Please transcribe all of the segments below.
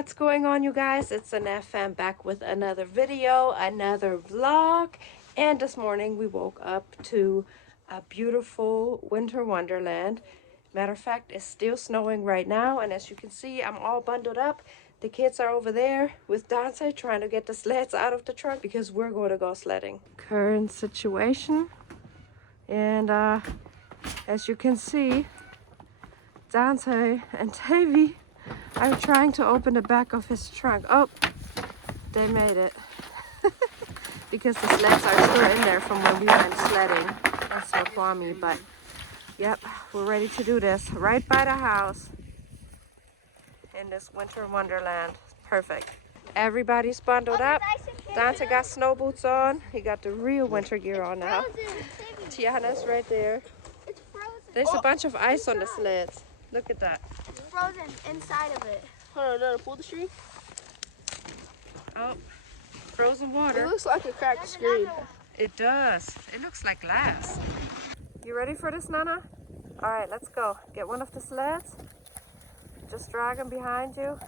What's going on, you guys? It's an FM back with another video, another vlog. And this morning we woke up to a beautiful winter wonderland. Matter of fact, it's still snowing right now, and as you can see, I'm all bundled up. The kids are over there with Dante trying to get the sleds out of the truck because we're going to go sledding. Current situation, and as you can see, Dante and Tavy are trying to open the back of his trunk. Oh, they made it. Because the sleds are still in there from when we went sledding. That's so funny, but yep, we're ready to do this right by the house in this winter wonderland. Perfect. Everybody's bundled up. Dante got snow boots on. He got the real winter gear on now. Tiana's right there. It's frozen. There's a bunch of ice on the sleds. Look at that. It's frozen inside of it. Hold on, pull the string. Oh, frozen water. It looks like a cracked screen. It does. It looks like glass. You ready for this, Nana? All right, let's go. Get one of the sleds. Just drag them behind you.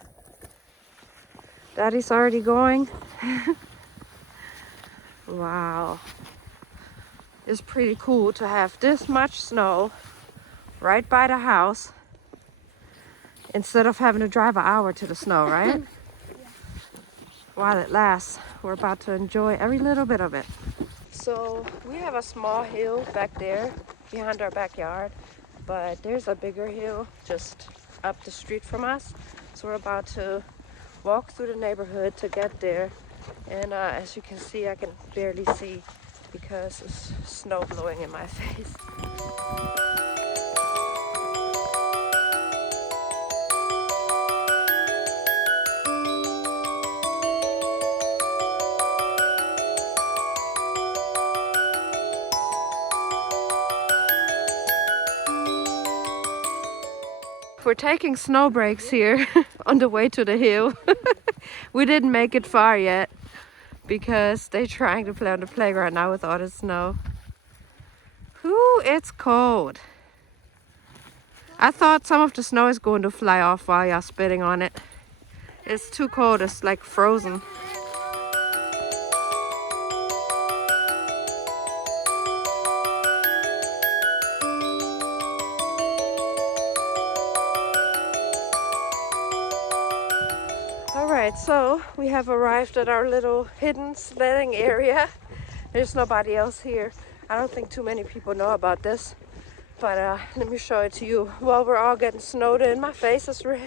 Daddy's already going. Wow. It's pretty cool to have this much snow right by the house instead of having to drive an hour to the snow, right? Yeah. While it lasts, we're about to enjoy every little bit of it. So we have a small hill back there behind our backyard, but there's a bigger hill just up the street from us. So we're about to walk through the neighborhood to get there. And as you can see, I can barely see because there's snow blowing in my face. We're taking snow breaks here on the way to the hill. We didn't make it far yet because they're trying to play on the playground now with all the snow. Whew, it's cold. I thought some of the snow is going to fly off while you're spitting on it. It's too cold, it's like frozen. Alright, so we have arrived at our little hidden sledding area. There's nobody else here. I don't think too many people know about this, but let me show it to you. While we're all getting snowed in, my face is red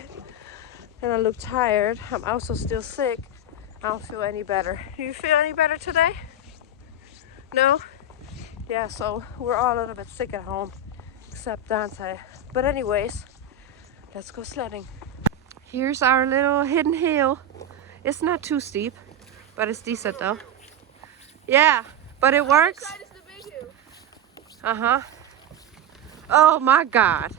and I look tired. I'm also still sick. I don't feel any better. Do you feel any better today? No? Yeah, so we're all a little bit sick at home, except Dante. But anyways, let's go sledding. Here's our little hidden hill. It's not too steep, but it's decent though. Yeah, but it works. Uh-huh. Oh my God.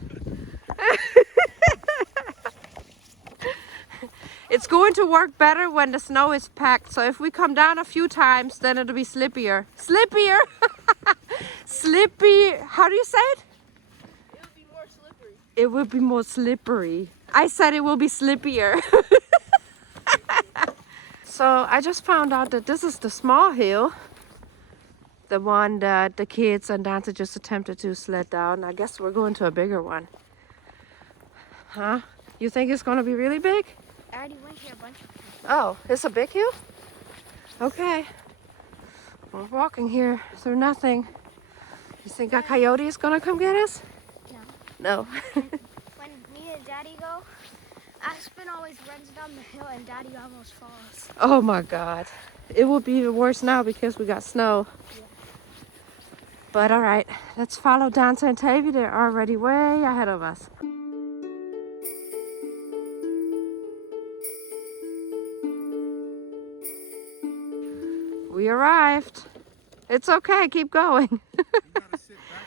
It's going to work better when the snow is packed. So if we come down a few times, then it'll be slippier. Slippier? Slippy. How do you say it? It would be more slippery. It would be more slippery. I said it will be slippier. So I just found out that this is the small hill. The one that the kids and Dante just attempted to sled down. I guess we're going to a bigger one. Huh? You think it's going to be really big? I already went here a bunch of times. Oh, it's a big hill? Okay. We're walking here through nothing. You think a coyote is going to come get us? No. No. When me and Daddy go, Aspen always runs down the hill and Daddy almost falls. Oh my God. It will be even worse now because we got snow. Yeah. But all right, let's follow Dante and Tavy. They're already way ahead of us. We arrived. It's okay, keep going.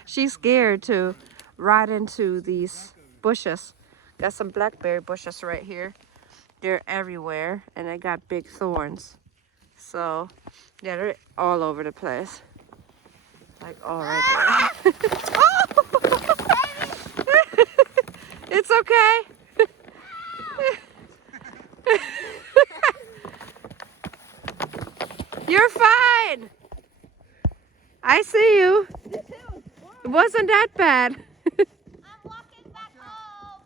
She's scared to ride into these bushes. Got some blackberry bushes right here. They're everywhere and they got big thorns. So yeah, they're all over the place. Like all right there. Oh! It's okay. You're fine. I see you. It wasn't that bad. I'm walking back home.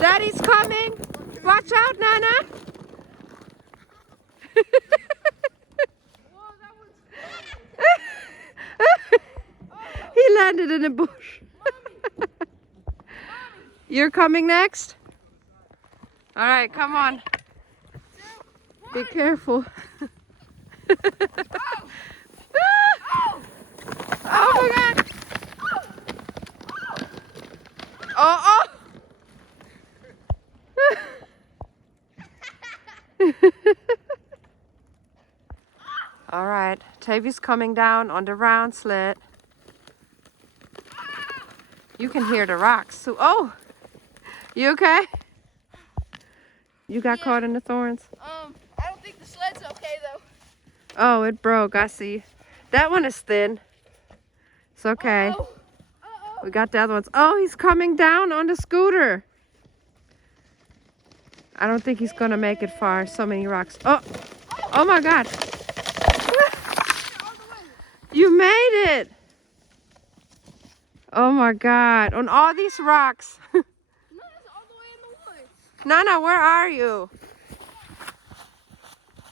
Daddy's coming. Watch out, Nana. He landed in a bush. You're coming next? All right, come on. Be careful. Oh my God. Oh. All right, Tavy's coming down on the round sled. You can hear the rocks. So, oh, you okay? You got caught in the thorns? I don't think the sled's okay though. Oh, it broke. I see. That one is thin. It's okay. We got the other ones. Oh, he's coming down on the scooter. I don't think he's gonna make it far. So many rocks. Oh, oh my God. You made it. Oh my God. On all these rocks. No, it's all the way in the woods. Nana, where are you?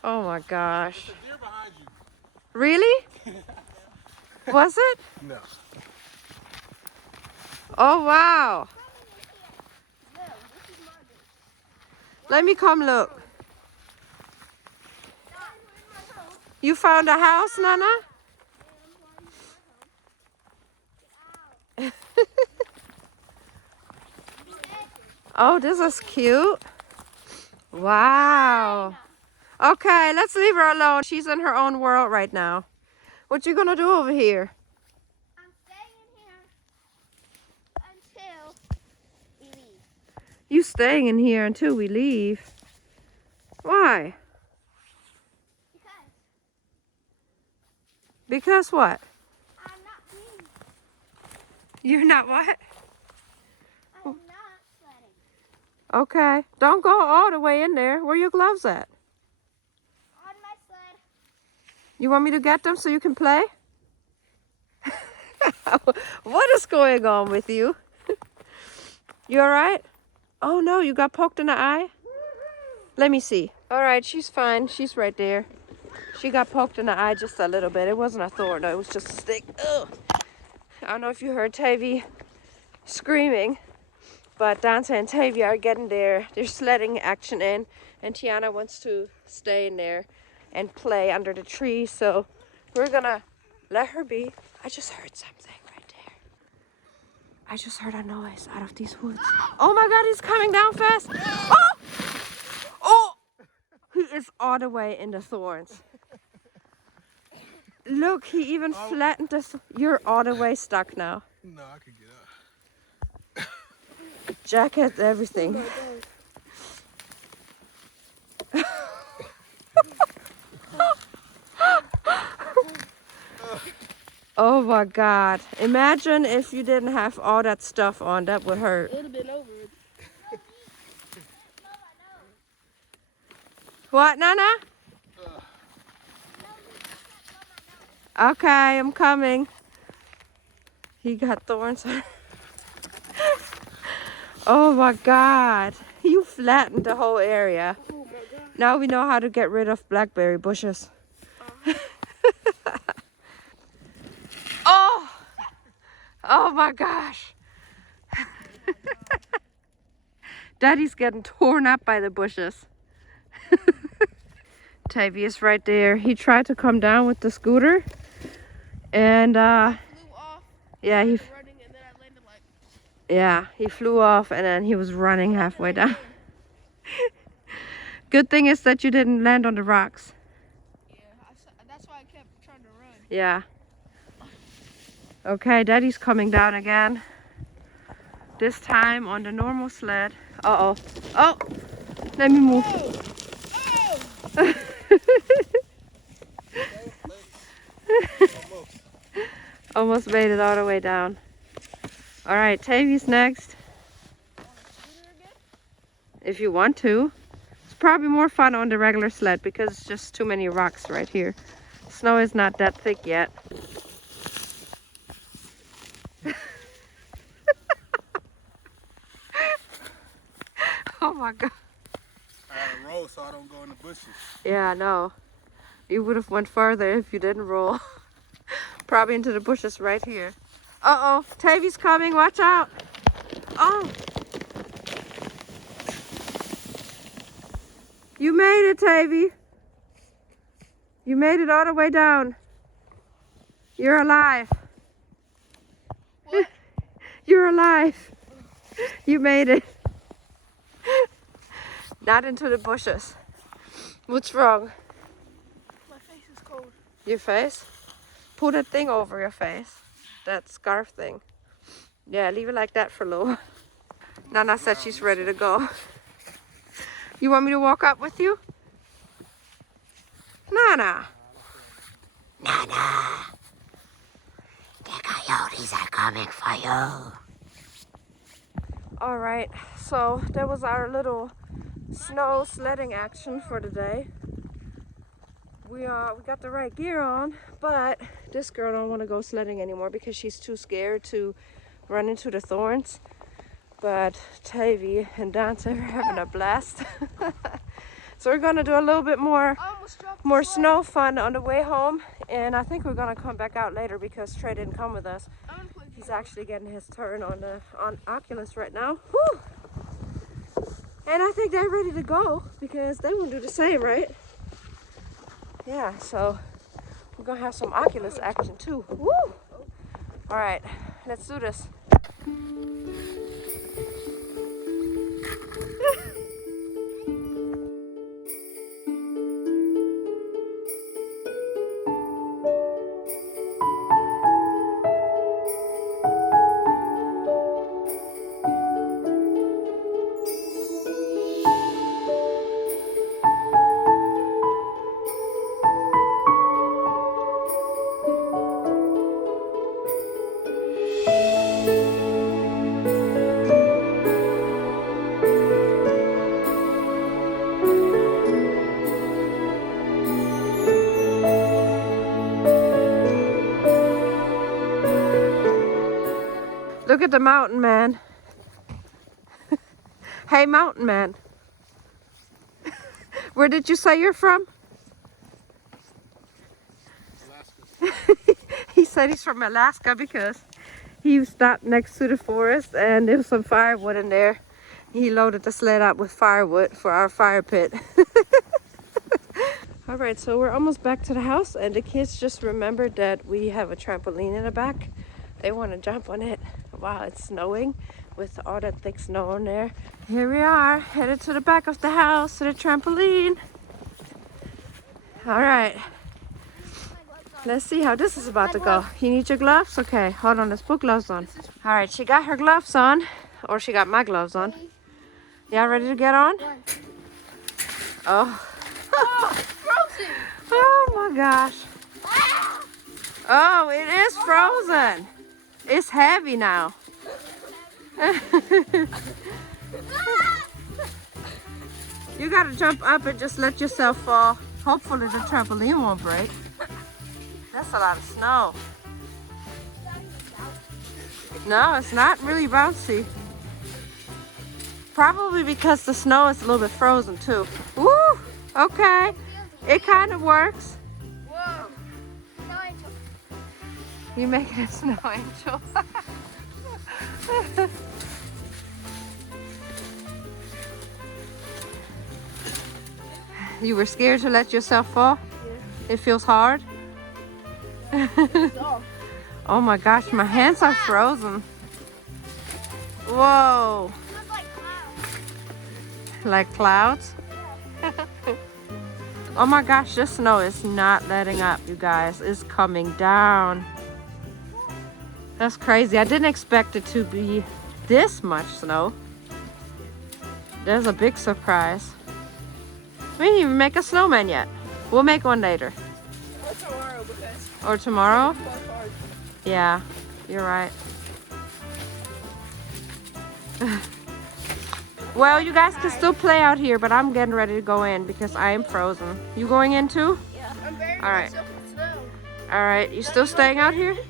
Oh my gosh. There's a deer behind you. Really? Was it? No. Oh wow. Let me come look. You found a house, Nana? Oh, this is cute. Wow. Okay, let's leave her alone. She's in her own world right now. What you gonna do over here? I'm staying in here until we leave. You staying in here until we leave. Why? Because Because what? I'm not clean. You're not what? I'm not sledding. Okay. Don't go all the way in there. Where are your gloves at? On my sled. You want me to get them so you can play? What is going on with you? You alright? Oh no, you got poked in the eye? Let me see. Alright, she's fine. She's right there. She got poked in the eye just a little bit. It wasn't a thorn, though. It was just a stick. Ugh. I don't know if you heard Tavy screaming, but Dante and Tavy are getting their sledding action in, and Tiana wants to stay in there and play under the tree, so we're gonna let her be. I just heard something right there. I just heard a noise out of these woods. Oh my God, he's coming down fast. Oh! Oh! He is all the way in the thorns. Look, he even flattened this. You're all the way stuck now. No, I could get up. Jacket, everything. Oh my God. Imagine if you didn't have all that stuff on. That would hurt. It would have been over. What, Nana? Okay, I'm coming. He got thorns. Oh my God. You flattened the whole area. Oh my God. Now we know how to get rid of blackberry bushes. Oh! Oh my gosh. Daddy's getting torn up by the bushes. Tavy is right there. He tried to come down with the scooter. And Flew off. yeah, Running, and then I landed like. yeah, he flew off and then he was running halfway down. Good thing is that you didn't land on the rocks. Yeah, that's why I kept trying to run. Yeah. Okay, Daddy's coming down again. This time on the normal sled. Uh-oh. Oh! Let me move. Oh! Almost made it all the way down. All right, Tavy's next. if you want to. It's probably more fun on the regular sled because it's just too many rocks right here. Snow is not that thick yet. Oh my God. I gotta roll so I don't go in the bushes. Yeah, I know. You would have went farther if you didn't roll. Probably into the bushes right here. Uh-oh, Tavy's coming, watch out. Oh. You made it, Tavy. You made it all the way down. You're alive. What? You're alive. You made it. Not into the bushes. What's wrong? My face is cold. Your face? Pull that thing over your face. That scarf thing. Yeah, leave it like that for a little. Nana said she's ready to go. You want me to walk up with you? Nana! Nana! The coyotes are coming for you. Alright, so that was our little snow sledding action for the day. We got the right gear on, but this girl don't want to go sledding anymore because she's too scared to run into the thorns. But Tavy and Dante are having a blast. So we're gonna do a little bit more snow fun on the way home, and I think we're gonna come back out later because Trey didn't come with us. He's actually getting his turn on Oculus right now. Whew. And I think they're ready to go because they won't do the same, right? Yeah, so we're gonna have some Oculus action too. Woo! All right, let's do this. Look at the mountain man. Hey, mountain man. Where did you say you're from? Alaska. He said he's from Alaska because he stopped next to the forest and there was some firewood in there. He loaded the sled up with firewood for our fire pit. All right, so we're almost back to the house and the kids just remembered that we have a trampoline in the back. They want to jump on it. Wow, it's snowing with all that thick snow on there. Here we are, headed to the back of the house, to the trampoline. All right, let's see how this is about to go. You need your gloves? Okay, hold on, let's put gloves on. All right, she got her gloves on, or she got my gloves on. Y'all ready to get on? Oh. Frozen! Oh my gosh. Oh, it is frozen. It's heavy now. You gotta jump up and just let yourself fall. Hopefully the trampoline won't break. That's a lot of snow. No, it's not really bouncy. Probably because the snow is a little bit frozen too. Woo! Okay. It kind of works. Whoa! You make it a snow angel. You were scared to let yourself fall? Yeah. It feels hard? Oh my gosh, my hands are frozen. Whoa. Like clouds? Oh my gosh, this snow is not letting up, you guys. It's coming down. That's crazy. I didn't expect it to be this much snow. There's a big surprise. We didn't even make a snowman yet. We'll make one later. Or tomorrow, because Or tomorrow? it's quite hard. Yeah, you're right. Well, you guys can still play out here, but I'm getting ready to go in because I am frozen. You going in too? Yeah. I'm burying All right. myself in snow. All right, you still staying out here? I'm going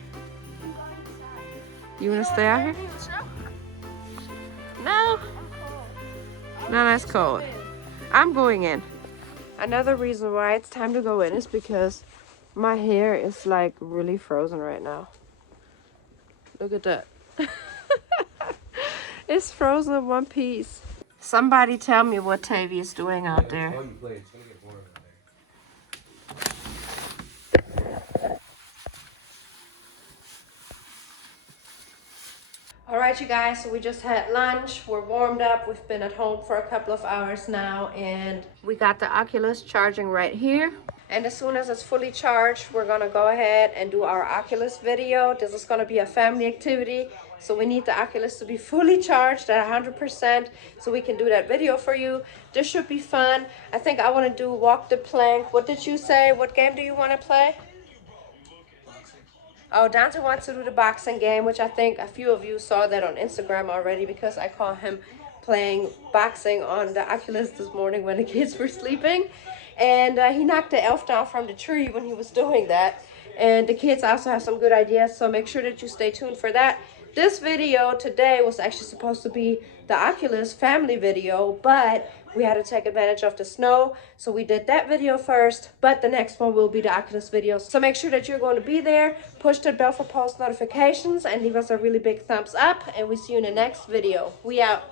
inside. You wanna stay out here? Burying in snow. No. I'm cold. No, that's cold. I'm going in. Another reason why it's time to go in is because my hair is like really frozen right now. Look at that. It's frozen in one piece. Somebody tell me what Tavy is doing out there. All right, you guys, so we just had lunch. We're warmed up. We've been at home for a couple of hours now, and we got the Oculus charging right here. And as soon as it's fully charged, we're gonna go ahead and do our Oculus video. This is gonna be a family activity, so we need the Oculus to be fully charged at 100% so we can do that video for you. This should be fun. I think I wanna do walk the plank. What did you say? What game do you wanna play? Oh, Dante wants to do the boxing game, which I think a few of you saw that on Instagram already because I caught him playing boxing on the Oculus this morning when the kids were sleeping. And he knocked the elf down from the tree when he was doing that. And the kids also have some good ideas, so make sure that you stay tuned for that. This video today was actually supposed to be the Oculus family video, but we had to take advantage of the snow, so we did that video first, but the next one will be the Oculus video. So make sure that you're going to be there, push the bell for post notifications, and leave us a really big thumbs up, and we see you in the next video. We out.